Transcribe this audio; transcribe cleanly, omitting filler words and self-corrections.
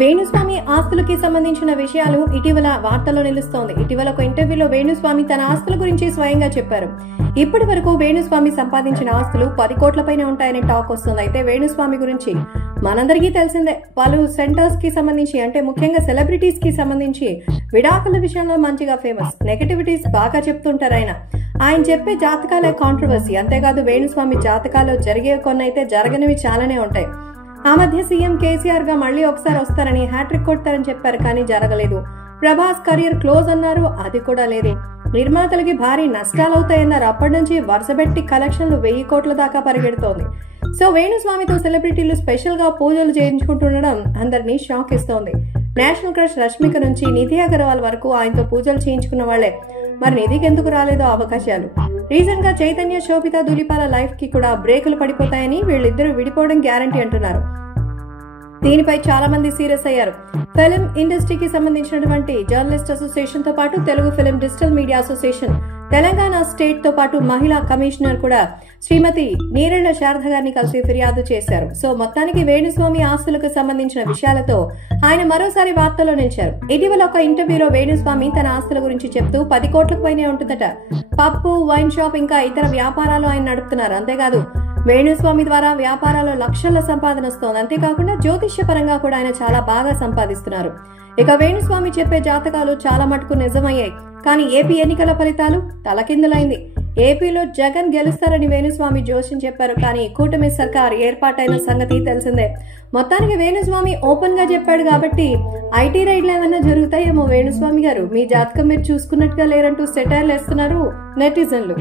వేణుస్వామి ఆస్తులకి సంబంధించిన విషయాలు ఇటీవల వార్తల్లో నిలుస్తోంది. ఇటీవల ఒక ఇంటర్వ్యూలో వేణుస్వామి తన ఆస్తుల గురించి స్వయంగా చెప్పారు. ఇప్పటి వరకు వేణుస్వామి సంపాదించిన ఆస్తులు 10 కోట్లపైనే ఉంటాయని టాక్ వస్తుంది. అయితే వేణుస్వామి గురించి మనందరికీ తెలిసిందే. పలు సెంటర్స్ కి సంబంధించి, అంటే ముఖ్యంగా సెలబ్రిటీస్ కి సంబంధించి విడాకుల విషయంలో మంచిగా ఫేమస్. నెగటివిటీస్ బాగా చెప్తుంటారు ఆయన చెప్పే జాతకాలే కాంట్రవర్సీ. అంతేకాదు వేణుస్వామి జాతకాల్లో జరిగే కొన్ని అయితే జరగనివి చాలానే ఉంటాయి. ఆ మధ్య సీఎం కేసీఆర్ గా మళ్లీ ఒకసారి వస్తారని, హ్యాట్రిక్ కొడతారని చెప్పారు, కానీ జరగలేదు. ప్రభాస్ కెరీర్ క్లోజ్ అన్నారు, అది కూడా లేదు. నిర్మాతలకి భారీ నష్టాలవుతాయన్నారు, అప్పటి నుంచి వరుసపెట్టి కలెక్షన్లు 1000 కోట్ల దాకా పరిగెడుతోంది. సో వేణుస్వామితో సెలబ్రిటీలు స్పెషల్ గా పూజలు చేయించుకుంటుండడం అందరినీ షాక్ ఇస్తోంది. నేషనల్ క్రష్ రష్మిక నుంచి నిధి అగర్వాల్ వరకు ఆయనతో పూజలు చేయించుకున్న వాళ్లే. మరి నిధికి ఎందుకు రాలేదో అవకాశాలు? రీసెంట్ గా చైతన్య, శోభిత, ధూళిపాల లైఫ్ కి కూడా బ్రేకులు పడిపోతాయని, వీళ్ళిద్దరూ విడిపోవడం గ్యారంటీ అంటున్నారు. దీనిపై చాలా మంది సీరియస్ అయ్యారు. ఫిలిం ఇండస్ట్రీకి సంబంధించినటువంటి జర్నలిస్ట్ అసోసియేషన్ తో పాటు Telugu film digital media association, Telangana state తో పాటు మహిళా కమిషనర్ కూడా శ్రీమతి నీరెళ్ల శారద గారిని కలిసి ఫిర్యాదు చేశారు. సో మొత్తానికి వేణుస్వామి ఆస్తులకు సంబంధించిన విషయాలతో ఆయన మరోసారి వార్తల్లో నిలిచారు. ఇటీవల ఒక ఇంటర్వ్యూలో వేణుస్వామి తన ఆస్తుల గురించి చెప్తూ 10 కోట్లకు పైనే ఉంటుందట. పప్పు, వైన్ షాప్, ఇంకా ఇతర వ్యాపారాలు ఆయన నడుపుతున్నారు. అంతేకాదు వేణుస్వామి ద్వారా వ్యాపారాల్లో లక్షల సంపాదన వస్తోంది. అంతేకాకుండా జ్యోతిష్య పరంగా కూడా ఆయన చాలా బాగా సంపాదిస్తున్నారు. ఇక వేణుస్వామి చెప్పే జాతకాలు చాలా మటుకు నిజమయ్యాయి. కానీ ఏపీ ఎన్నికల ఫలితాలు తలకిందులైంది. ఏపీలో జగన్ గెలుస్తారని వేణుస్వామి జోస్యం చెప్పారు, కానీ కూటమి సర్కార్ ఏర్పాటైన సంగతి తెలిసిందే. మొత్తానికి వేణుస్వామి ఓపెన్ గా చెప్పాడు కాబట్టి ఐటీ రైడ్లు ఏమైనా జరుగుతాయేమో. వేణుస్వామి గారు, మీ జాతకం మీరు చూసుకున్నట్టుగా లేరంటూ సెటైర్లు వేస్తున్నారు నెటిజన్లు.